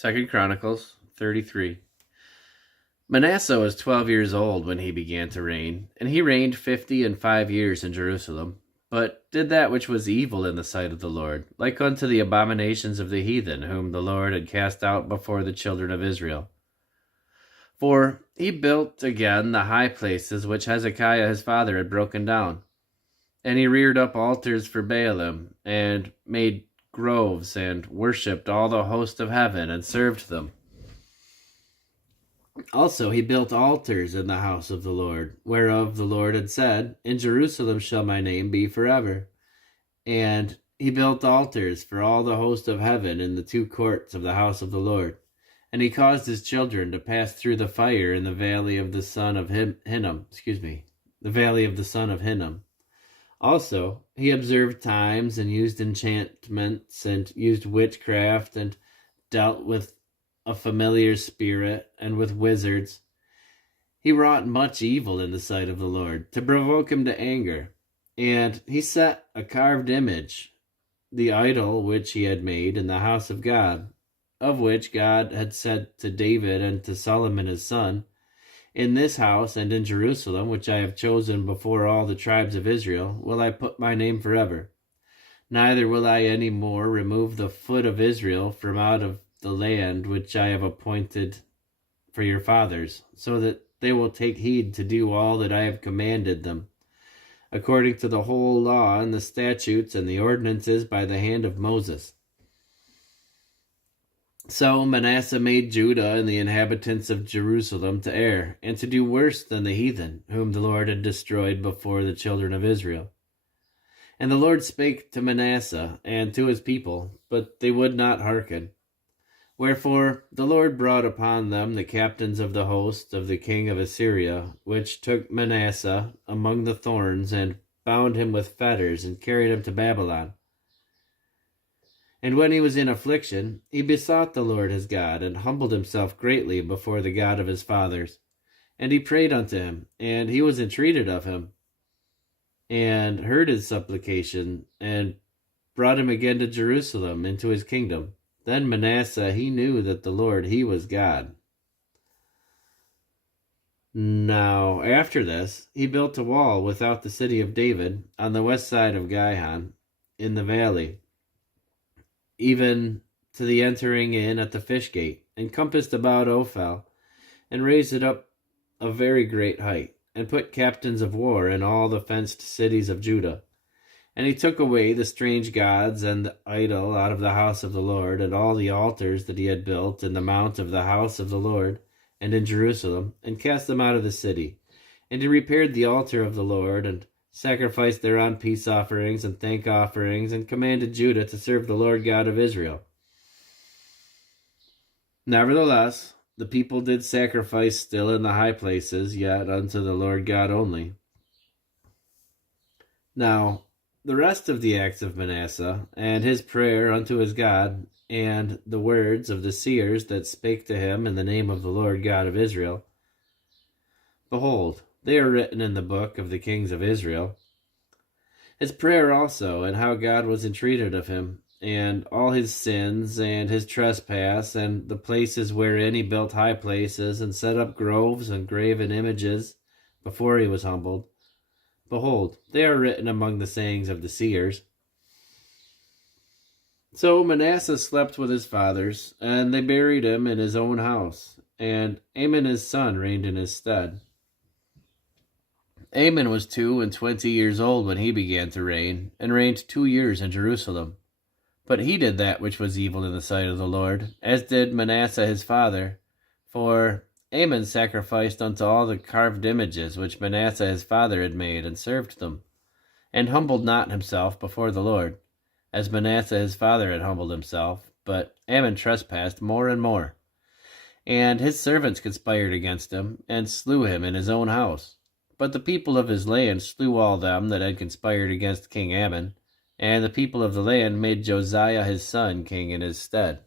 2 Chronicles 33. Manasseh was 12 years old when he began to reign, and he reigned 50 and 5 years in Jerusalem, but did that which was evil in the sight of the Lord, like unto the abominations of the heathen, whom the Lord had cast out before the children of Israel. For he built again the high places which Hezekiah his father had broken down, and he reared up altars for Baalim, and made groves, and worshipped all the host of heaven, and served them. Also he built altars in the house of the Lord, whereof the Lord had said, In Jerusalem shall my name be forever. And he built altars for all the host of heaven in the two courts of the house of the Lord. And he caused his children to pass through the fire in the valley of the son of Hinnom. The valley of the son of Hinnom. Also, he observed times and used enchantments and used witchcraft and dealt with a familiar spirit and with wizards. He wrought much evil in the sight of the Lord to provoke him to anger. And he set a carved image, the idol which he had made in the house of God, of which God had said to David and to Solomon his son, In this house and in Jerusalem, which I have chosen before all the tribes of Israel, will I put my name forever. Neither will I any more remove the foot of Israel from out of the land which I have appointed for your fathers, so that they will take heed to do all that I have commanded them, according to the whole law and the statutes and the ordinances by the hand of Moses. So Manasseh made Judah and the inhabitants of Jerusalem to err, and to do worse than the heathen, whom the Lord had destroyed before the children of Israel. And the Lord spake to Manasseh and to his people, but they would not hearken. Wherefore the Lord brought upon them the captains of the host of the king of Assyria, which took Manasseh among the thorns, and bound him with fetters, and carried him to Babylon. And when he was in affliction, he besought the Lord his God, and humbled himself greatly before the God of his fathers. And he prayed unto him, and he was entreated of him, and heard his supplication, and brought him again to Jerusalem into his kingdom. Then Manasseh, he knew that the Lord, he was God. Now, after this, he built a wall without the city of David, on the west side of Gihon, in the valley, even to the entering in at the fish gate, and compassed about Ophel, and raised it up a very great height, and put captains of war in all the fenced cities of Judah. And he took away the strange gods and the idol out of the house of the Lord, and all the altars that he had built in the mount of the house of the Lord, and in Jerusalem, and cast them out of the city. And he repaired the altar of the Lord, and sacrificed thereon peace offerings and thank offerings, and commanded Judah to serve the Lord God of Israel. Nevertheless, the people did sacrifice still in the high places, yet unto the Lord God only. Now, the rest of the acts of Manasseh, and his prayer unto his God, and the words of the seers that spake to him in the name of the Lord God of Israel, behold, they are written in the book of the kings of Israel. His prayer also, and how God was entreated of him, and all his sins, and his trespass, and the places wherein he built high places, and set up groves and graven images before he was humbled. Behold, they are written among the sayings of the seers. So Manasseh slept with his fathers, and they buried him in his own house, and Amon his son reigned in his stead. Amon was 22 years old when he began to reign, and reigned 2 years in Jerusalem. But he did that which was evil in the sight of the Lord, as did Manasseh his father. For Amon sacrificed unto all the carved images which Manasseh his father had made, and served them, and humbled not himself before the Lord, as Manasseh his father had humbled himself, but Amon trespassed more and more. And his servants conspired against him, and slew him in his own house. But the people of his land slew all them that had conspired against King Amon, and the people of the land made Josiah his son king in his stead.